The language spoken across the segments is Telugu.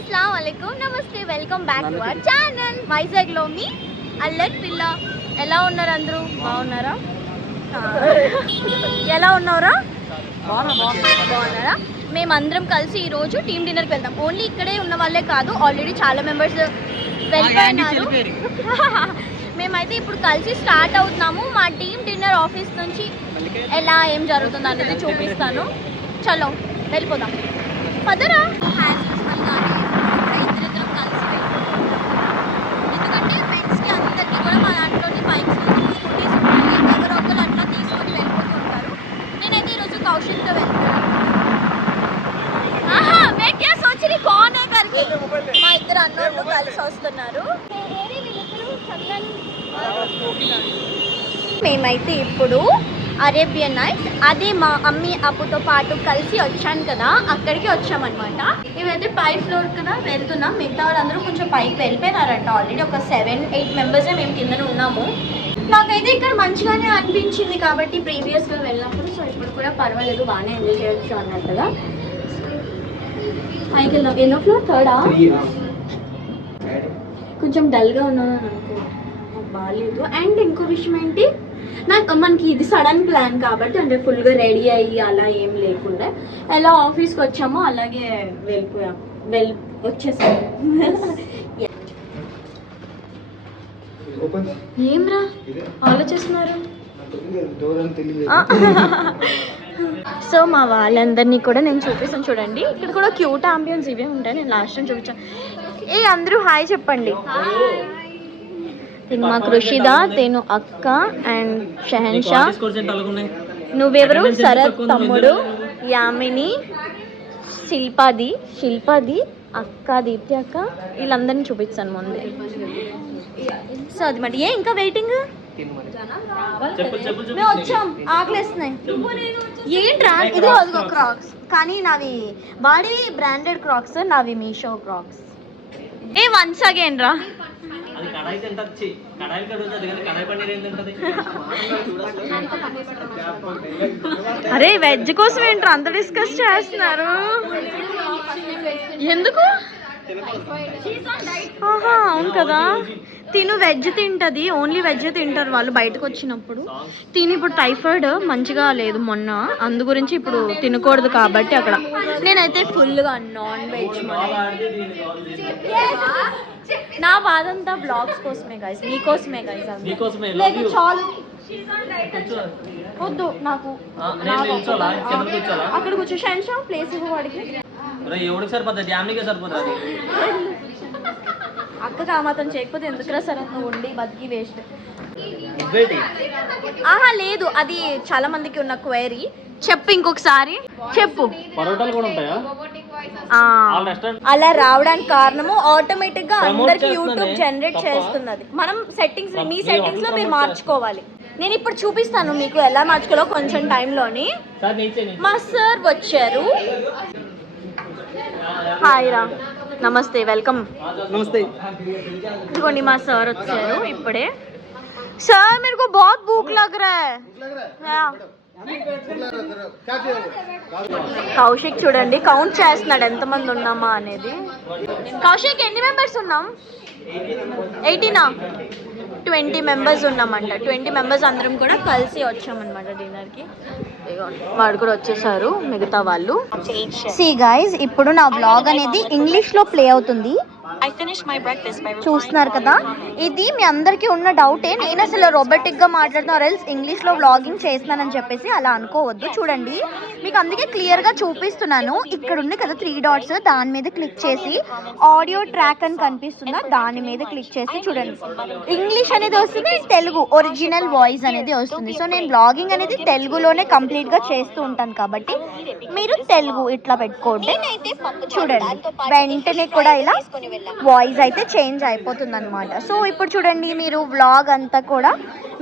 अस्सलाम वालेकुम नमస్తే welcome back to our channel Vizag లో మీ అల్లెట్ పిల్ల. ఎలా ఉన్నారు అందరూ? బాగున్నారా? ఎలా ఉన్నారా? బాగున్నారా? మేమందరం కలిసి ఈరోజు టీమ్ డిన్నర్కి వెళ్తాం. ఓన్లీ ఇక్కడే ఉన్న వాళ్ళే కాదు, ఆల్రెడీ చాలా మెంబర్స్ వెళ్ళిపోయినారు. మేమైతే ఇప్పుడు కలిసి స్టార్ట్ అవుతున్నాము. మా టీమ్ డిన్నర్ ఆఫీస్ నుంచి ఎలా ఏం జరుగుతుంది అనేది చూపిస్తాను. చలో వెళ్ళిపోదాం, పదరా. ఇద్దరిద్దరం కలిసి ఎందుకంటే ఫ్రెండ్స్కి అందరికీ కూడా మా దాంట్లోని బైక్స్ స్కూటీస్ ఉంటాయి, ఎవరో ఒకరు అట్లా తీసుకొని వెళ్ళిపోతూ ఉంటారు. నేనైతే ఈరోజు కౌశిక్తో వెళ్తాను. मैं क्या सोच रही कौन है करके మా ఇద్దరు అన్నోళ్ళు కలిసి వస్తున్నారు. మేమైతే ఇప్పుడు అరేబియన్ నైట్స్, అదే మా అమ్మి అప్పుతో పాటు కలిసి వచ్చాను కదా, అక్కడికి వచ్చామన్నమాట. ఇవైతే పై ఫ్లోర్ కదా వెళ్తున్నాం. మిగతా వాళ్ళందరూ కొంచెం పైకి వెళ్ళిపోయినారంట. ఆల్రెడీ ఒక 7-8 మెంబర్సే మేము కింద ఉన్నాము. నాకైతే ఇక్కడ మంచిగానే అనిపించింది కాబట్టి ప్రీవియస్గా వెళ్ళినప్పుడు. సో ఇప్పుడు కూడా పర్వాలేదు, బాగానే ఎంజాయ్ చేయొచ్చు అన్నారు కదా. పైకి వెళ్దాం. ఎన్నో ఫ్లోర్? థర్డా? కొంచెం డల్గా ఉన్నాను అనుకో, బాగాలేదు. అండ్ ఇంకో విషయం ఏంటి, మనకి ఇది సడన్ ప్లాన్ కాబట్టి, అంటే ఫుల్గా రెడీ అయ్యి అలా ఏం లేకుండా ఎలా ఆఫీస్కి వచ్చామో అలాగే వచ్చేసాము. ఏమ్రా ఆలోచిస్తున్నారు? సో మా వాళ్ళందరినీ కూడా నేను చూపిస్తాను చూడండి. ఇక్కడ కూడా క్యూట్ అంబియన్స్ ఇవే ఉంటాయి. నేను లాస్ట్ టైం చూపించాను. అందరూ హాయ్ చెప్పండి. మా కృషిదా, తేను అక్క అండ్ షహన్షా. నువ్వెవరు? శరత్ తమ్ముడు, యామిని, శిల్పాది అక్క, దీప్తి అక్క, వీళ్ళందరినీ చూపించాను ముందే. సో అది మరి ఇంకా వెయిటింగ్. మేము వచ్చాం, ఆకలేస్తున్నాయి. ఏంట్రా ఇది? అదిగో క్రాక్స్, కానీ నావి వాడి బ్రాండెడ్ క్రాక్స్, నావి మీషో క్రాక్స్. వన్స్ అగైన్ రా. అరే వెజ్ కోసం ఏంట్రా అంత డిస్కస్ చేస్తున్నారు? ఎందుకు? అవును కదా, తిను వెజ్ తింటది, ఓన్లీ వెజ్ తింటారు వాళ్ళు బయటకు వచ్చినప్పుడు. తిని ఇప్పుడు టైఫాయిడ్ మంచిగా లేదు మొన్న, అందు గురించి ఇప్పుడు తినకూడదు కాబట్టి అక్కడ. నేనైతే ఫుల్గా నాన్ వెజ్. నా బాధంతా బ్లాగ్స్ కోసమే గైస్, మీకోసమే గైస్. లేదు చాలు, వద్దు నాకు. అక్కడ కూర్చో షెన్షా, ప్లేస్ ఇవ్వు వాడికి. అక్కగా మాత్రం చేయకపోతే ఎందుకురా సార్ ఉండి బతికి వేస్ట్. లేదు, అది చాలా మందికి ఉన్న క్వైరీ. చెప్పు ఇంకొకసారి చెప్పు. అలా రావడానికి కారణము ఆటోమేటిక్ గా అందరికి యూట్యూబ్ జనరేట్ చేస్తున్నది. మనం సెట్టింగ్స్, మీ సెట్టింగ్స్ లో మీరు మార్చుకోవాలి. నేను ఇప్పుడు చూపిస్తాను మీకు ఎలా మార్చుకోవాలో కొంచెం టైంలోని. మా సార్ వచ్చారు. హాయ్ రా, నమస్తే, వెల్కమ్. నమస్తే. ఇదిగోండి మా సార్ వచ్చారు ఇప్పుడే. సార్ मेरे को बहुत भूख लग रहा है. కౌశిక్ చూడండి కౌంట్ చేస్తున్నాడు ఎంతమంది ఉన్నామా అనేది. కౌశిక్ ఎన్ని మెంబర్స్ ఉన్నాం? 18 20 మెంబర్స్ ఉన్నామంట. 20 మెంబర్స్ అందరం కూడా కలిసి వచ్చామన్నమాట డిన్నర్కి. వాడు కూడా వచ్చేసారు మిగతా వాళ్ళు. సీ గైస్, ఇప్పుడు నా వ్లాగ్ అనేది ఇంగ్లీష్లో ప్లే అవుతుంది. చూస్తున్నారు కదా, ఇది మీ అందరికీ ఉన్న డౌటే. నేను అసలు రోబోటిక్ గా మాట్లాడుతున్నా ఎల్స్ ఇంగ్లీష్ లో వ్లాగింగ్ చేస్తున్నానని చెప్పేసి అలా అనుకోవద్దు. చూడండి మీకు అందుకే క్లియర్ గా చూపిస్తున్నాను. ఇక్కడ ఉంది కదా 3 డాట్స్, దాని మీద క్లిక్ చేసి ఆడియో ట్రాక్ అని కనిపిస్తుందా, దాని మీద క్లిక్ చేసి చూడండి ఇంగ్లీష్ అనేది వస్తుంది, తెలుగు ఒరిజినల్ వాయిస్ అనేది వస్తుంది. సో నేను వ్లాగింగ్ అనేది తెలుగులోనే కంప్లీట్ గా చేస్తూ ఉంటాను కాబట్టి మీరు తెలుగు ఇట్లా పెట్టుకోండి. చూడండి వెంటనే కూడా ఇలా వాయిస్ అయితే చేంజ్ అయిపోతుంది అనమాట. సో ఇప్పుడు చూడండి మీరు వ్లాగ్ అంతా కూడా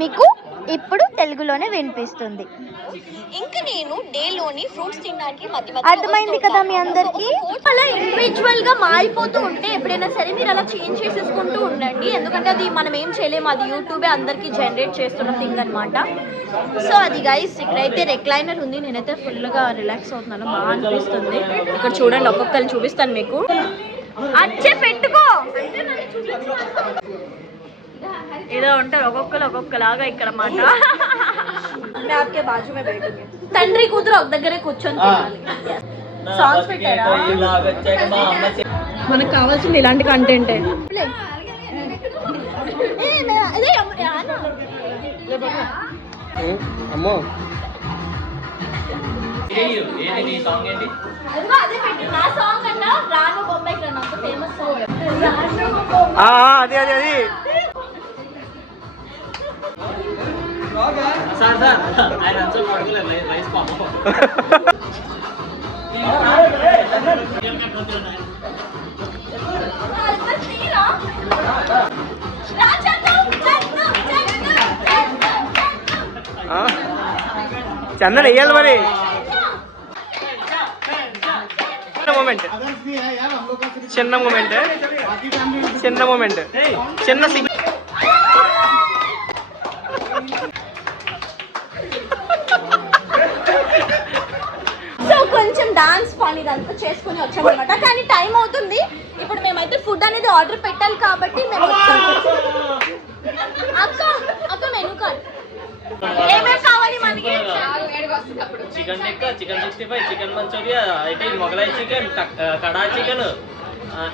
మీకు ఇప్పుడు తెలుగులోనే వినిపిస్తుంది. ఇంకా నేను డేలోని ఫ్రూట్స్ తినడానికి అర్థమైంది కదా మీ అందరికి. అలా ఇండివిజువల్ గా మారిపోతూ ఉంటే ఎప్పుడైనా సరే మీరు అలా చేంజ్ చేసేసుకుంటూ ఉండండి. ఎందుకంటే అది మనం ఏం చేయలేము, అది యూట్యూబే అందరికి జనరేట్ చేస్తున్న థింగ్ అనమాట. సో అది గైస్, ఇక్కడైతే రెక్లైనర్ ఉంది. నేనైతే ఫుల్గా రిలాక్స్ అవుతున్నాను, బాగా అనిపిస్తుంది. ఇక్కడ చూడండి ఒక్కొక్కరిని చూపిస్తాను మీకు. అచ్చే పెట్టుకో. ఏదో ఉంటారు ఒక్కొక్కరు ఒక్కొక్కలాగా ఇక్కడ మాట. తండ్రి కూతురు ఒక దగ్గరే కూర్చొని తినాలి. సాంగ్స్ పెట్టారా? మనకు కావాల్సింది ఇలాంటి కంటెంటే. అమ్మో అది అది అది చందన వేయాలి మరి. చిన్న మూమెంట్ చిన్న సో కొంచెం డాన్స్ పని ఇదంతా చేసుకుని వచ్చామన్నమాట. కానీ టైం అవుతుంది ఇప్పుడు. మేమైతే ఫుడ్ అనేది ఆర్డర్ పెట్టాలి కాబట్టి మేము అక్క మెనూ కార్డ్ ఏమేమి కావాలి మనకి? Chicken tikka, chicken 65, chicken Manchuria, అయితే మొగలాయి చికెన్, కడా చికెన్,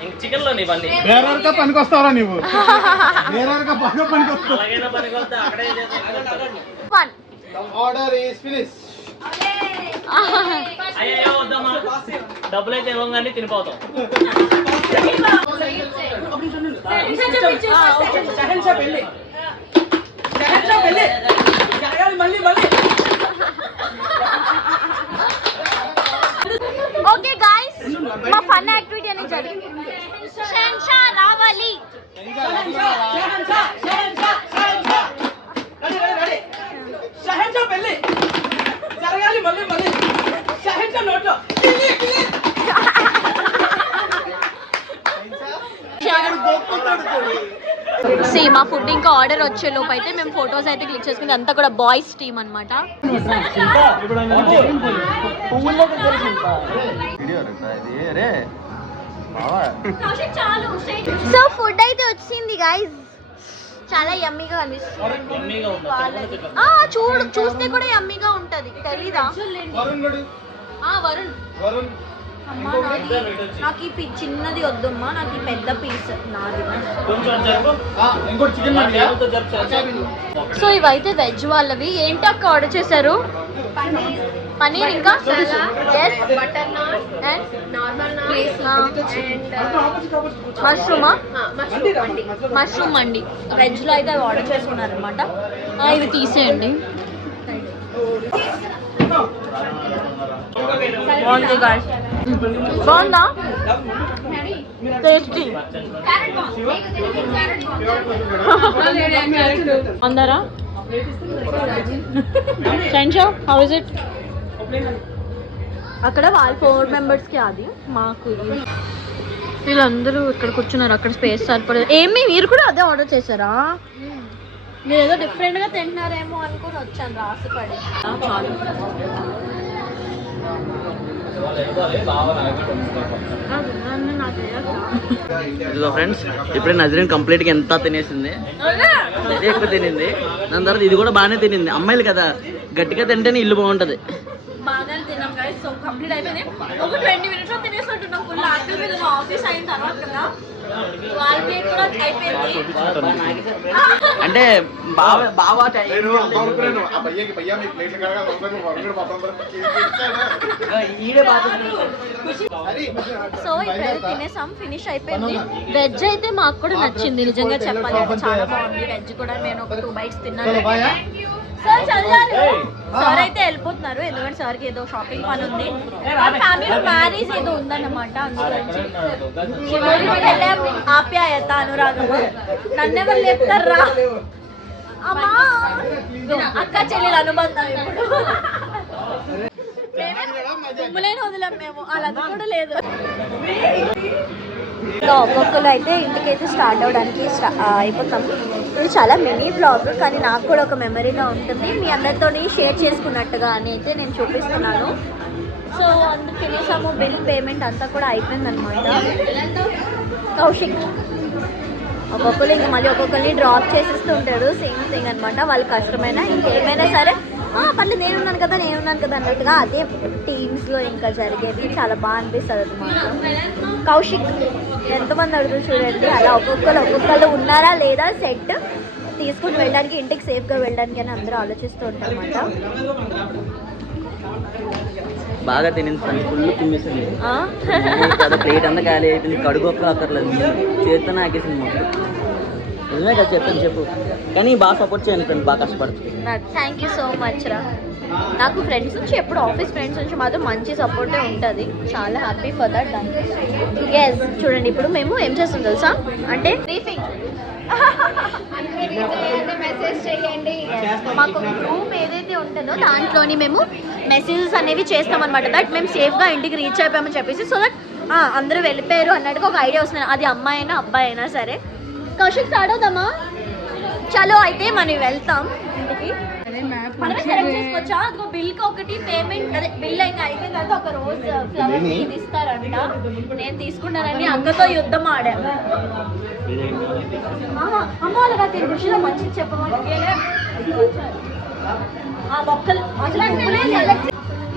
ఇంక చికెన్ లో ఇవన్నీ పనికొస్తావా నువ్వు? అలాగైనా పనికొస్తా. అక్కడే అయ్యో వద్దమ్మా, డబ్బులు అయితే ఇవ్వగానే తినిపోతాం. ఓకే గాయ్స్, మా ఫన్ యాక్టివిటీ అనేది జరిగింది. షెన్షా రావాలి. మా ఫుడ్ ఇంకా ఆర్డర్ వచ్చే లోపు అయితే మేము ఫొటోస్ అయితే క్లిక్ చేసుకుంది. అంతా కూడా బాయ్స్ టీమ్ అనమాట. సో ఫుడ్ అయితే వచ్చింది గైస్. చాలా యమ్మీగా అనిపిస్తుంది. చూస్తే కూడా యమ్మీగా ఉంటది. తెలీదా వరుణ్? అమ్మా నాకు ఈ చిన్నది వద్దమ్మా, నాకు ఈ పెద్ద పీస్ నాది. సో ఇవైతే వెజ్ వాళ్ళవి. ఏంటి అక్క ఆర్డర్ చేశారు? పనీర్ ఇంకా మష్రూమ్ అండి. వెజ్ లో అయితే అవి ఆర్డర్ చేసుకున్నారు అనమాట. ఇవి తీసేయండి. బాగుంది గాయ్స్. బాగుందా? టేస్టీ. అందరా షెన్షా, హౌ ఇస్ ఇట్? అక్కడ వాళ్ళు 4 మెంబర్స్కి అది, మాకు వీళ్ళందరూ ఇక్కడ కూర్చున్నారు. అక్కడ స్పేస్ సరిపడదు. ఏమి మీరు కూడా అదే ఆర్డర్ చేశారా? మీరు ఏదో డిఫరెంట్గా తింటున్నారేమో అనుకుని వచ్చాను రాసిపడి. చాలు. ఇదిగో ఫ్రెండ్స్, ఇప్పుడే నజరీన్ కంప్లీట్ గా ఎంత తినేసింది. ఇదే ఎక్కువ తినింది. దాని తర్వాత ఇది కూడా బాగానే తినింది. అమ్మాయిలు కదా, గట్టిగా తింటేనే ఇల్లు బాగుంటది. బాగానే తిన్నాం గైస్. సో కంప్లీట్ అయిపోయింది. ఒక 20 minutes లో తినేస్తుంటున్నాం. ఫుల్ యాక్టివ్ మీద ఆఫీస్ అయిన తర్వాత కదా వాళ్ళ పేరు కూడా అయిపోయింది. అంటే బాగా సో ఇప్పుడైతే తినేసాం, ఫినిష్ అయిపోయింది. వెజ్ అయితే మాకు కూడా నచ్చింది నిజంగా చెప్పాలి అంటే. చాలా బాగుంది వెజ్ కూడా. నేను ఒక 2 bites తిన్నాను. సార్ అయితే వెళ్ళిపోతున్నారు ఎందుకంటే సార్కి ఏదో షాపింగ్ పని ఉంది. ఫ్యామిలీ మ్యారేజ్ ఏదో ఉందన్నమాట. అందుగురించి ఆప్యాయత, అనురాగం. నన్నెవరు లేపుతారా అమ్మా? అక్క చెల్లెలు అనుబంధం. ఇప్పుడు తుమ్ములేని వదిలేం మేము, అలా కూడా లేదు. ఒక్కొక్కరు అయితే ఇంటికైతే స్టార్ట్ అవ్వడానికి అయిపోతాం. ఇది చాలా మినీ బ్లాగ్, కానీ నాకు కూడా ఒక మెమరీగా ఉంటుంది. మీ అందరితో షేర్ చేసుకున్నట్టుగా అని అయితే నేను చూపిస్తున్నాను. సో అందుకు తినేసాము. బిల్ పేమెంట్ అంతా కూడా అయిపోయింది అనమాట. కౌశిక్ ఒక్కొక్కరు ఇంకా మళ్ళీ ఒక్కొక్కరిని డ్రాప్ చేసేస్తూ ఉంటాడు. సేమ్ థింగ్ అనమాట. వాళ్ళు కష్టమైనా ఇంకేమైనా సరే పర్లేదు నేనున్నాను కదా అన్నట్టుగా అదే టీమ్స్లో ఇంకా జరిగేది. చాలా బాగా అనిపిస్తుంది అనమాట. కౌశిక్ ఎంతమంది అడుగుతూ చూడండి, అలా ఒక్కొక్కరు ఉన్నారా లేదా సెట్ తీసుకుని వెళ్ళడానికి, ఇంటికి సేఫ్గా వెళ్ళడానికి అని అందరూ ఆలోచిస్తూ ఉంటారు అనమాట. బాగా తినేస్తాను, ఫుల్ తినేసింది కదా. ప్లేట్ అంతా ఖాళీ అయిపోయింది, కడుగు ఒక్క అక్కర్లేదు, చేతితో నాకేసింది మొత్తం. నిజమే కదా చెప్పాను చెప్పు, కానీ బాగా సపోర్ట్ చేయండి ఫ్రెండ్, బాగా కష్టపడుతుంది. థ్యాంక్ యూ సో మచ్ రా. నాకు ఫ్రెండ్స్ నుంచి ఎప్పుడు ఆఫీస్ ఫ్రెండ్స్ నుంచి మాత్రం మంచి సపోర్టే ఉంటుంది. చాలా హ్యాపీ ఫర్ దట్. ఎస్ చూడండి, ఇప్పుడు మేము ఏం చేస్తాం తెలుసా, అంటే బ్రీఫింగ్ మెసేజ్ చేయండి. మాకు గ్రూప్ ఏదైతే ఉంటుందో దాంట్లోని మేము మెసేజెస్ అనేవి చేస్తామన్నమాట. దట్ మేము సేఫ్గా ఇంటికి రీచ్ అయిపోయామని చెప్పేసి, సో దట్ అందరూ వెళ్ళిపోయారు అన్నట్టుగా ఒక ఐడియా వస్తుంది. అది అమ్మాయి అయినా అబ్బాయి అయినా సరే. కౌశిక్ స్టార్ట్ అవుదామా? చలో అయితే మనం వెళ్తాం ఇంటికి. మనమే సెలెక్ట్ చేసుకోవచ్చా? అదిగో బిల్కి ఒకటి పేమెంట్, అదే బిల్ ఇంకా అయిపోయిన తర్వాత ఒక రోజు ఫ్లవర్ ఇది ఇస్తారంట. నేను తీసుకున్నానని అక్కతో యుద్ధం ఆడాను. అమ్మ అలాగా దీని విషయంలో మంచిది చెప్పమని మొక్కలు అసలు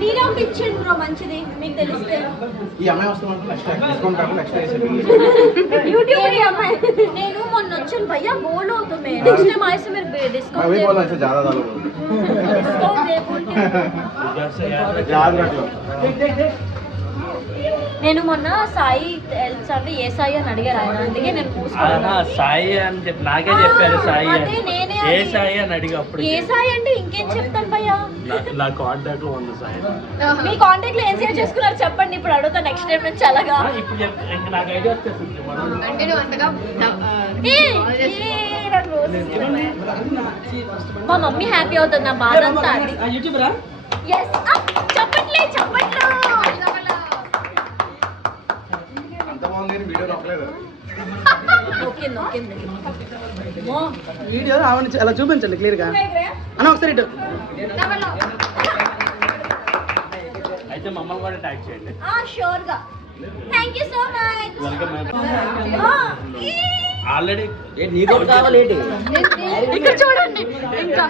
మీరే ఒకటి ఇచ్చేయండి బ్రో, మంచిది మీకు తెలిస్తే. యూట్యూబ్ అమ్మాయి నేను మొన్న వచ్చాను భయ్యా, బోల్ అవుతుంది నెక్స్ట్ టైం ఆయిస్ మీరు డిస్కౌంట్ నేను మొన్న సాయి తెలుసా అంటే ఏ సాయి అని అడిగారు ఆయన, అందుకే నేను సాయి అని చెప్పి నాకే చెప్పారు. సాయి ఏ సాయి అని అడిగి అప్పుడు ఏ సాయి అంటే ఇంకేం చెప్తాను భయ్యా, నా కాంటాక్ట్ లో ఉంది సాయి. మీ కాంటాక్ట్ లో ఏం షేర్ చేసుకున్నారు చెప్పండి, ఇప్పుడు అడుగుతా నెక్స్ట్ టైం నుంచి. అలాగా ఇప్పుడు ఇంకా నాకు ఐడియా వచ్చేసింది. మా మమ్మీ హ్యాపీ అవుతుంది, నా బాధ అంతా. చెప్పట్లే చెప్పట్లు వీడియో అలా చూపించండి క్లియర్ గా అన్న ఒకసారి ఇటు. అయితే మమ్మల్ని కూడా ట్యాగ్ చేయండి. షూర్ గా. Thank you so much. Already నీకు కావాలి ఇక్కడ చూడండి ఇంకా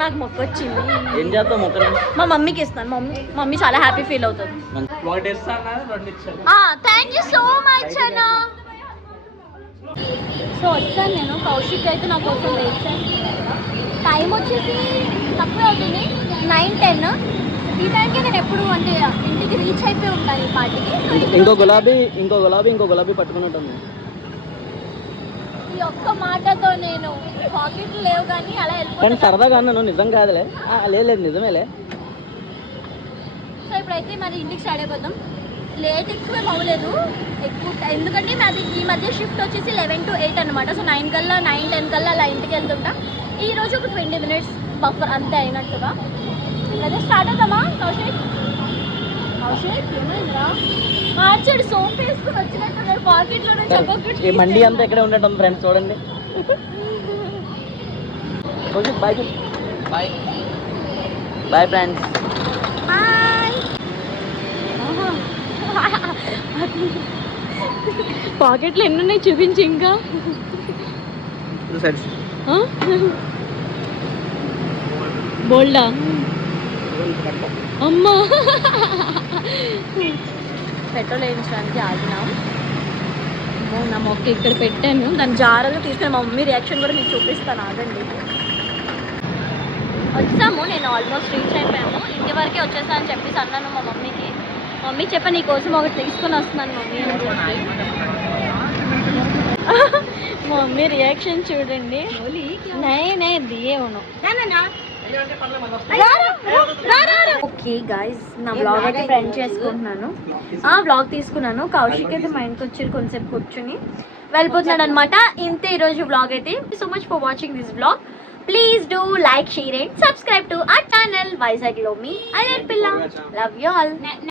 నాకు మొక్క వచ్చింది. ఏం చేస్తావు మొక్కని? మా మమ్మీకి ఇస్తాను. మమ్మీ చాలా హ్యాపీ ఫీల్ అవుతుంది. థ్యాంక్ యూ సో మచ్ అన్న. సో వచ్చాను నేను. కౌశిక్ అయితే నా కోసం వెయిట్ చేస్తాను. టైం వచ్చేసి తక్కువ అవుతుంది, 9-10. ఈ టైంకి నేను ఎప్పుడు అంటే ఇంటికి రీచ్ అయిపోయి ఉంటాను ఈ పార్టీకి. ఇంకో గులాబీ పట్టుకున్నట్టుంది. ఈ ఒక్క మాటతో నేను పాకెట్లు లేవు కానీ అలా వెళ్ళిపోతాను. సరదాగా అన్నాను, నిజం కాదులే. లేదు నిజమేలే. సో ఇప్పుడైతే మరి ఇంటికి స్టార్ట్ అయిపోతాం. లేట్ ఎక్కువ అవ్వలేదు ఎక్కువ, ఎందుకంటే మాది ఈ మధ్య షిఫ్ట్ వచ్చేసి 11 to 8 అనమాట. సో 9-10 కల్లా అలా ఇంటికి వెళ్తుంటా. ఈరోజు ఒక 20 minutes బఫర్ అంతే అయినట్టుగా. అదే స్టార్ట్ అవుతామా? కౌశిక్ ఏమైందిరా? మార్చాడు, సోప్ వేసుకుని వచ్చినట్టున్నాడు పాకెట్లోనే. చెప్పకుండా మండి అంతా ఎక్కడే ఉన్నట్టు ఫ్రెండ్స్ చూడండి. Bye bye friends. పాకెట్లు ఎన్ని ఉన్నాయి చూపించి. ఇంకా బోల్డా అమ్మా. పెట్రోల్ వేయించడానికి ఆగినాం. నా మొక్క ఇక్కడ పెట్టాను, దాన్ని జాగ్రత్తగా తీసుకుని మా మమ్మీ రియాక్షన్ కూడా మీకు చూపిస్తాను. ఆగండి. వచ్చాము, నేను ఆల్మోస్ట్ రీచ్ అయిపోయాము. ఇంటి వరకే వచ్చేసా అని చెప్పేసి అన్నాను మా మమ్మీకి. మమ్మీ చెప్పా నీ కోసం ఒకటి తీసుకొని వస్తున్నాను మమ్మీ అని చెప్పి. మమ్మీ రియాక్షన్ చూడండి. నై దియే ఉను. ఓకే గాయస్, నా బ్లాగ్ అయితే ఫ్రెండ్ చేసుకుంటున్నాను. బ్లాగ్ తీసుకున్నాను. కౌశిక్ అయితే మా ఇంటికి వచ్చి కొంచెంసేపు కూర్చుని వెళ్ళిపోతున్నాడు అనమాట. ఇంతే ఈరోజు బ్లాగ్ అయితే. So much for watching this blog. Please do like, share and subscribe to our channel Vizag Lomi. I love you all.